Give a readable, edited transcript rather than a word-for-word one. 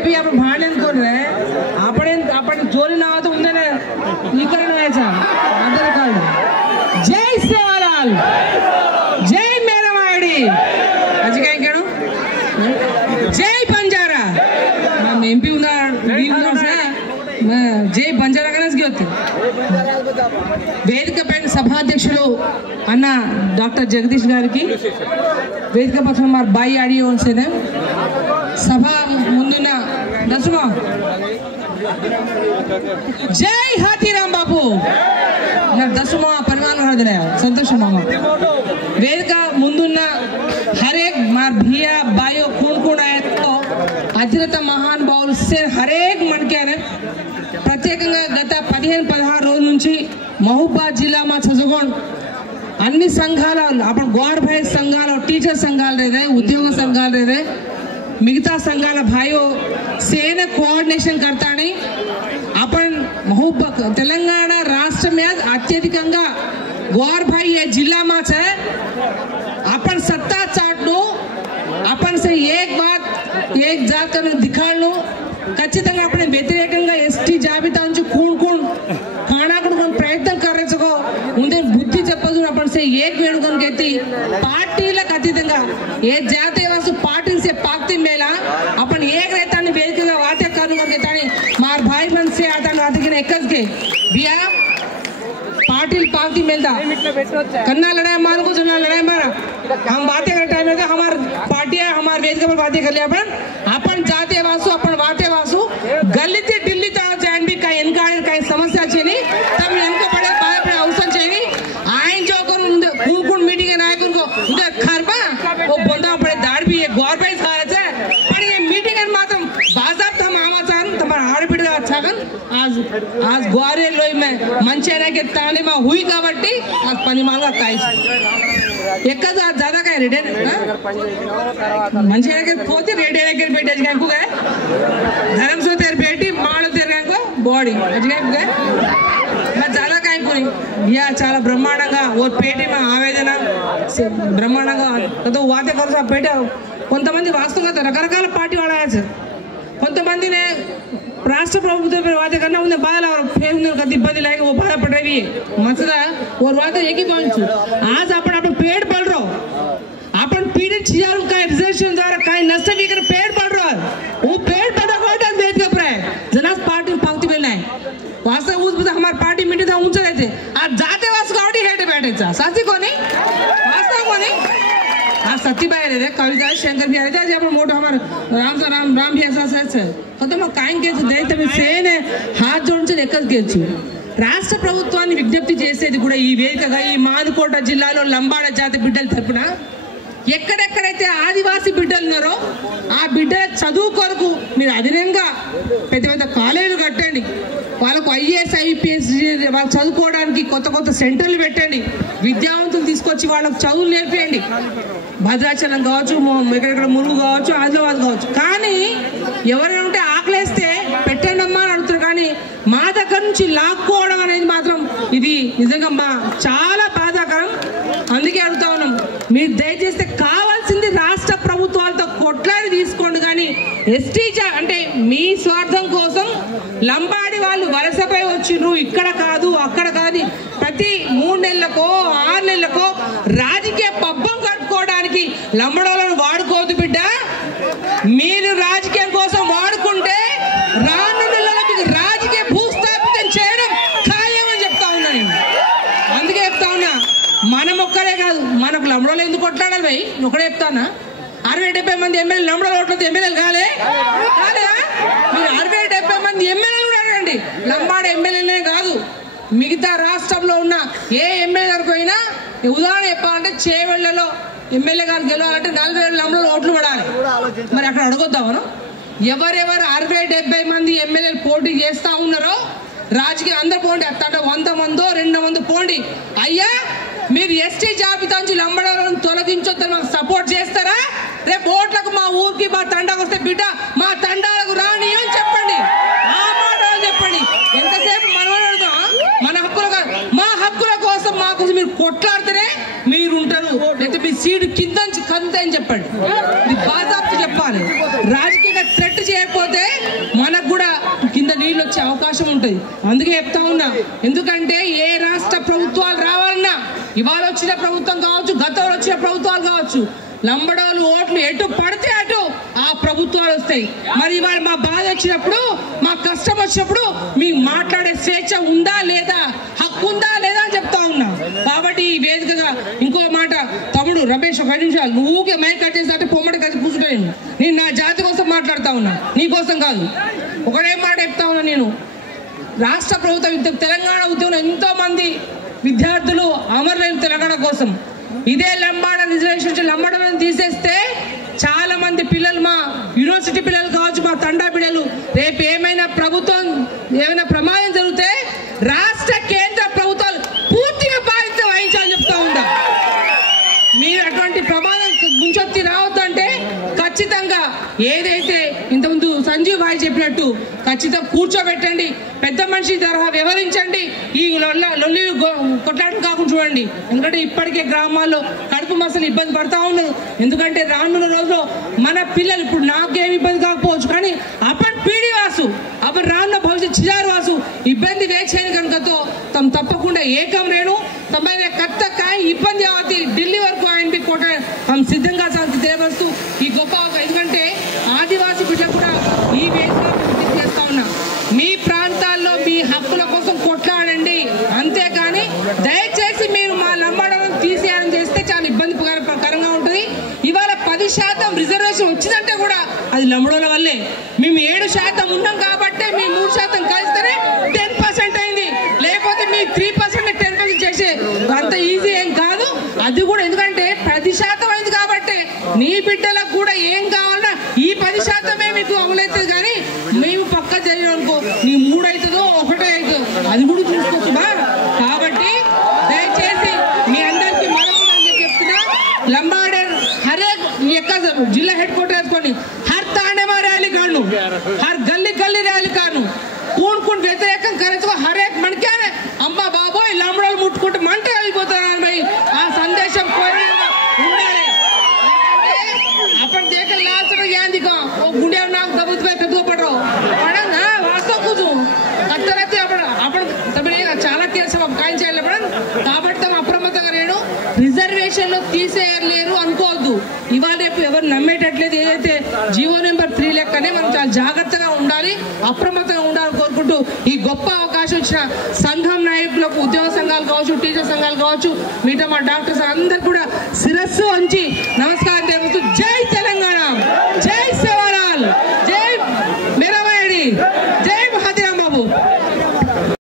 मैं भी आपण भांडण कर रहे आपण जोरी नावाचं उंदे ना इकडे व्हायचा आधार कार्ड जय सेवालाल जय मेरावाडी अजी काय केणो जय बंजारा मैं एमपी उंदा जय बंजारा कनस घेते వేదిక పైన సభాధ్యక్షులు అన్న డాక్టర్ జగదీష్ గారికి వేదిక పక్కన మరి బాయి ఆడియో ఉంచేదే సభ ముందున్న దశమా జై హాతీరామ్ బాబు దశమా పరిమాణ హృదయ సంతోషం మామ వేదిక ముందున్న हरेक मार भिया बायो कौन आए तो अतिरथ महान बाउल से हरेक मन के ప్రత్యేకంగా గత 15-16 రోజుల నుంచి మహబూబాబాద్ జిల్లా మా చదువుకోండి అన్ని సంఘాలు आपण गौरभाई संघाल टीचर संघाल रहे उद्योग संघाल रहे मिगता संघाल भाइयों से कोऑर्डिनेशन करता नहीं आपण महबूबा तेलंगाना राष्ट्र में अत्यधिकंगा गौरभाई ये जिला में है अपन सत्ता चाटनो अपन से एक बात एक जात कर दिखाड़नो ఖచ్చితంగా આપણે వ్యతిరేకంగా ఎస్టీ జాబితా నుంచి కూన్ కాణాకుడు ప్రయత్నం కరెచకో ముందే బుద్ధి చెప్పదు आपण से एक वेणुकन कहती पार्टीలకు అతీతంగా ఏ జాతీయ వాసు पार्टी से पाक्ति मेला अपन एक रहता ने वेदिकగా वाते करनु करके तानी मार भाई बन से आता ना आते के एकज के बिया पार्टी पाक्ति मेलदा कन्ना लड़ाई मान को जना लड़ाई मारा हम बातें कर टाइम में हमार पार्टी है हमार वेदिका पर बातें कर लिया अपन जातीय वासु अपन वाते वासु गली से दिल्ली तक जान भी का इनकार का समस्या चेनी तब इनको बड़े बड़े अवसर चेनी आइन जो कौन मीटिंग नायक उनको उधर खरबा वो बंदा बड़े दाढ़ भी है गौरभाई सारे से पर ये मीटिंग है मातम बाजार था मामा चान तुम्हारा हार बिट का अच्छा कन आज गौरे लोई में मंचेना के ताने में हुई कावटी आज पनिमाल का ताइज एकद आज ज़्यादा क्या रेडे मंचेना के पोते रेडे के बेटे जगह को गए धर्म सो तेरे बेटी माल तेरे को बॉडी जगह को गए मैं ज़्यादा कहीं को नहीं या चाला ब्रह्मांडंगा और पेटी में आवेदना ब्रह्मांडंगा तो वादे करो सब पेटे కొంతమంది వాస్తవంగా రకరకాల పార్టీ వాళ్ళ కొంతమంది ने राष्ट्र प्रभुत्व पर वादे करना उन्हें बादल और फिर उन्हें कभी बदल आएगा वो बादल पड़ रही है मसला और वादे एक ही पॉइंट आज अपन अपन पेड़ पड़ रहा अपन पीड़ित चियाल का रिजर्वेशन द्वारा कहीं नष्ट भी कर पेड़ पड़ रहा वो पेड़ पड़ा कोई डर देख कर रहा है जनाब पार्टी पंक्ति मिलना है वास्तव उस पर हमारे पार्टी मीटिंग था ऊंचे रहते आज जाते वास गाड़ी हेड बैठे था साथी को नहीं वास्तव को नहीं आज सत्यभाई रहते कविता शंकर भी रहते जब मोटो हमारे राम भी ऐसा सच है तो मैं कायम के दयित सेन हाथ जोड़ एकल के రాష్ట్ర ప్రభుత్వాన్ని విజ్ఞప్తి చేసేది కూడా ఈ వేదికగా ఈ మానుకోట జిల్లాలో లంబాడ జాతి బిడ్డల తరపున ఎక్కడెక్కడైతే ఆదివాసీ బిడ్డలు ఉన్నారో ఆ బిడ్డల చదువు కొరకు మీరు అదనంగా పెద్ద పెద్ద కాలేజీలు కట్టండి వాళ్ళకు ఐఏఎస్ ఐపీఎస్ వాళ్ళు చదువుకోవడానికి కొత్త కొత్త సెంటర్లు పెట్టండి విద్యావంతులు తీసుకొచ్చి వాళ్ళకు చదువులు నేర్పేయండి భద్రాచలం కావచ్చు ఎక్కడెక్కడ మురుగు కావచ్చు ఆదిలాబాద్ కావచ్చు కానీ ఎవరైనా ఉంటే ఆకలేస్తే పెట్టండి అమ్మా అని అడుగుతారు కానీ మా దగ్గర నుంచి లాక్కోవడం అనేది మాత్రం ఇది నిజంగా చాలా బాధాకరం అందుకే అడుగుతా ఉన్నాం మీరు దయచేస్తే కావాల్సింది రాష్ట్ర ప్రభుత్వాలతో కొట్లాడి తీసుకోండి కానీ ఎస్టీ అంటే మీ స్వార్థం కోసం లంబాడి వాళ్ళు వలసపై వచ్చిండ్రు ఇక్కడ కాదు అక్కడ కాదు ప్రతి 3 నెలలకో 6 నెలలకో రాజకీయ పబ్బం కట్టుకోవడానికి లంబడోళ్ళను వాడుకోవద్దు బిడ్డ మీరు రాజకీయం కోసం వాడుకుంటే రానున్న నెలలకు రాజకీయ భూస్థాపితం చేయడం ఖాయమని చెప్తా ఉన్నాను అందుకే చెప్తా ఉన్నా మనం ఒక్కడే కాదు మనకు లంబడోళ్ళు ఎందుకు కొట్లాడాలి భయ్ ఒకడే చెప్తానా 60-70 మంది ఎమ్మెల్యేలు లంబడోళ్ళు ఓట్లతో ఎమ్మెల్యేలు కాలేదా మీరు 60-70 మంది ఎమ్మెల్యేలు కూడా అడగండి లంబాడ ఎమ్మెల్యేలే కాదు మిగతా రాష్ట్రంలో ఉన్న ఏ ఎమ్మెల్యే గారికి అయినా ఉదాహరణ చెప్పాలంటే చేవెళ్లలో ఎమ్మెల్యే గారు గెలవాలంటే 40,000 లంబడోళ్ళు ఓట్లు పడాలి మరి అక్కడ అడగొద్దా మనం ఎవరెవరు 60-70 మంది ఎమ్మెల్యేలు పోటీ చేస్తా ఉన్నారో రాజకీయ అందరు పోండి అట్ట 100 మందో 200 పోండి అయ్యా మీరు ఎస్టీ జాబితా నుంచి లంబడోళ్ళను తొలగించొద్దని మాకు సపోర్ట్ చేస్తారా రేపు ఓట్లకు మా ఊరికి మా తండాకు వస్తే బిడ్డ మా తండాలకు రాని అని చెప్పండి ఆ మాట చెప్పండి ఎంతసేపు మనం అడుగుతాం మన హక్కులు మా హక్కుల కోసం మా కోసం మీరు కొట్లాడితేనే మీరు ఉంటారు లేకపోతే మీ సీటు కింద కంతే అని చెప్పండి ఇది బాధాప్తి చెప్పాలి రాజకీయంగా థ్రెట్ చేయకపోతే అవకాశం ఉంటుంది. అందుకే చెప్తా ఉన్నా, ఎందుకంటే ఏ రాష్ట్ర ప్రభుత్వాలు రావాలన్నా, ఇవాళ వచ్చిన ప్రభుత్వం కావచ్చు, గతంలో వచ్చిన ప్రభుత్వాలు కావచ్చు, లంబడోలు ఓట్లు ఎటు పడితే అటు ఆ ప్రభుత్వాలు వస్తాయి. మరి ఇవాళ మా బాధ వచ్చినప్పుడు, మా కష్టం వచ్చినప్పుడు మీకు మాట్లాడే స్వేచ్ఛ ఉందా లేదా, హక్కు ఉందా లేదా అని చెప్తా ఉన్నా. కాబట్టి ఈ వేదికగా ఇంకో మాట, తమ్ముడు రమేష్, ఒక 5 నిమిషాలు నువ్వుకే మైక్ కట్ చేస్తే పొమ్మడి కలిసి కూర్చుంటాను. నేను నా జాతి కోసం మాట్లాడుతా ఉన్నా, నీ కోసం కాదు. ఒకటే మాట చెప్తా ఉన్నా, నేను రాష్ట్ర ప్రభుత్వం తెలంగాణ ఉద్యమంలో ఎంతో మంది విద్యార్థులు అమరులైన తెలంగాణ కోసం. ఇదే లంబాడ రిజర్వేషన్ లంబాడలను తీసేస్తే చాలా మంది పిల్లలు, మా యూనివర్సిటీ పిల్లలు కావచ్చు, మా తండా పిల్లలు, రేపు ఏమైనా ప్రభుత్వం ఏమైనా ప్రమాదం జరిగితే రాష్ట్ర కేంద్ర ప్రభుత్వాలు పూర్తిగా బాధ్యత వహించాలని చెప్తా ఉందా. మీరు అటువంటి ప్రమాదం ముంచొచ్చి రావద్దు అంటే ఖచ్చితంగా ఏదైతే ఇంతకుముందు సంజీవ్ భాయ్ చెప్పినట్టు ఖచ్చితంగా కూర్చోబెట్టండి, పెద్ద మనిషి తరహా వ్యవహరించండి. ఈ లొల్లి కొట్లాటం కాకుండా చూడండి. ఎందుకంటే ఇప్పటికే గ్రామాల్లో కడుపు మసలు ఇబ్బంది పడతా ఉన్నది. ఎందుకంటే రానున్న రోజుల్లో మన పిల్లలు, ఇప్పుడు నాకేమి ఇబ్బంది కాకపోవచ్చు కానీ అప్పుడు పీడి వాసు, అప్పుడు రానున్న భవిష్యత్ చిజారు వాసు ఇబ్బంది వేచేయని కనుకతో తమ తప్పకుండా ఏకం రేణు తమైన కత్త కాయ ఇబ్బంది అవతి ఢిల్లీ వరకు ఆయన కోట మనం సిద్ధంగా తెలియవస్తూ ఈ గొప్ప, ఎందుకంటే ఆదివాసీ బిడ్డ కూడా ఈ వేదికగా చేస్తా ఉన్నా, మీ ప్రాంతాల్లో మీ హక్కుల కోసం కొట్లాడండి. అంతేకాని దయచేసి మీరు మా లంబాడలను తీసేయాలని చేస్తే చాలా ఇబ్బందికరంగా ఉంటుంది. ఇవాళ 10% రిజర్వేషన్ వచ్చిందంటే కూడా అది లంబాడోల వల్లే. మేము 7% ఉన్నాం కాబట్టి మీ 3% కలిస్తేనే 10% అయింది. లేకపోతే మీ 3% 10% చేసే అంత ఈజీ ఏం కాదు. అది కూడా ఎందుకంటే 10% అయింది కాబట్టి నీ బిడ్డలకు కూడా ఏం కావాలన్నా ఈ 10% మీకు అమలవుతుంది. కానీ మేము పక్క జరిగిననుకో నీ 3 అవుతుందో 1 అవుతుందో అది కూడా చూసుకోవచ్చు బా. కాబట్టి దయచేసి మీ అందరికీ మరొకటి చెప్తున్నా, లంబాడర్ హరే ఎక్క జిల్లా హెడ్ క్వార్టర్ వేసుకొని హర్ తాండేమా ర్యాలీ కాను, హర్ గల్లీ గల్లీ ర్యాలీ కాను, కూడుకుని వ్యతిరేకం కరెక్ట్గా హరేక్ మనకే అమ్మ బాబోయ్ లంబడోలు ముట్టుకుంటే మంట అయిపోతారని భయ్ ఆ సందేశం ఉండాలి. అప్పటి దేక లాస్ట్ యాందిగా ఓ గుండె నాకు దబ్బుతుపోయి పెద్దగా పడరు పడంగా వాస్తవ కూర్చు అత్తరైతే అప్పుడు చాలా కేసు కాయం చేయాలి. కాబట్టి తమ అప్రమత్తంగా నేను రిజర్వేషన్లో తీసేయలేరు అనుకోవద్దు. ఇవాళ రేపు ఎవరు నమ్మేటట్లేదు. ఏదైతే జీవో నెంబర్ 3 లెక్కనే మనం చాలా జాగ్రత్తగా ఉండాలి, అప్రమత్తంగా ఉండాలని కోరుకుంటూ ఈ గొప్ప అవకాశం ఇచ్చిన సంఘం నాయకులకు, ఉద్యోగ సంఘాలు కావచ్చు, టీచర్ సంఘాలు కావచ్చు, మిగతా మా డాక్టర్స్ అందరు కూడా శిరస్సు వంచి నమస్కారం తెలుపుతూ జై తెలంగాణ, జై సేవాలాల్, జై మేరామాయడి, జై మహాదేవ్ బాబు.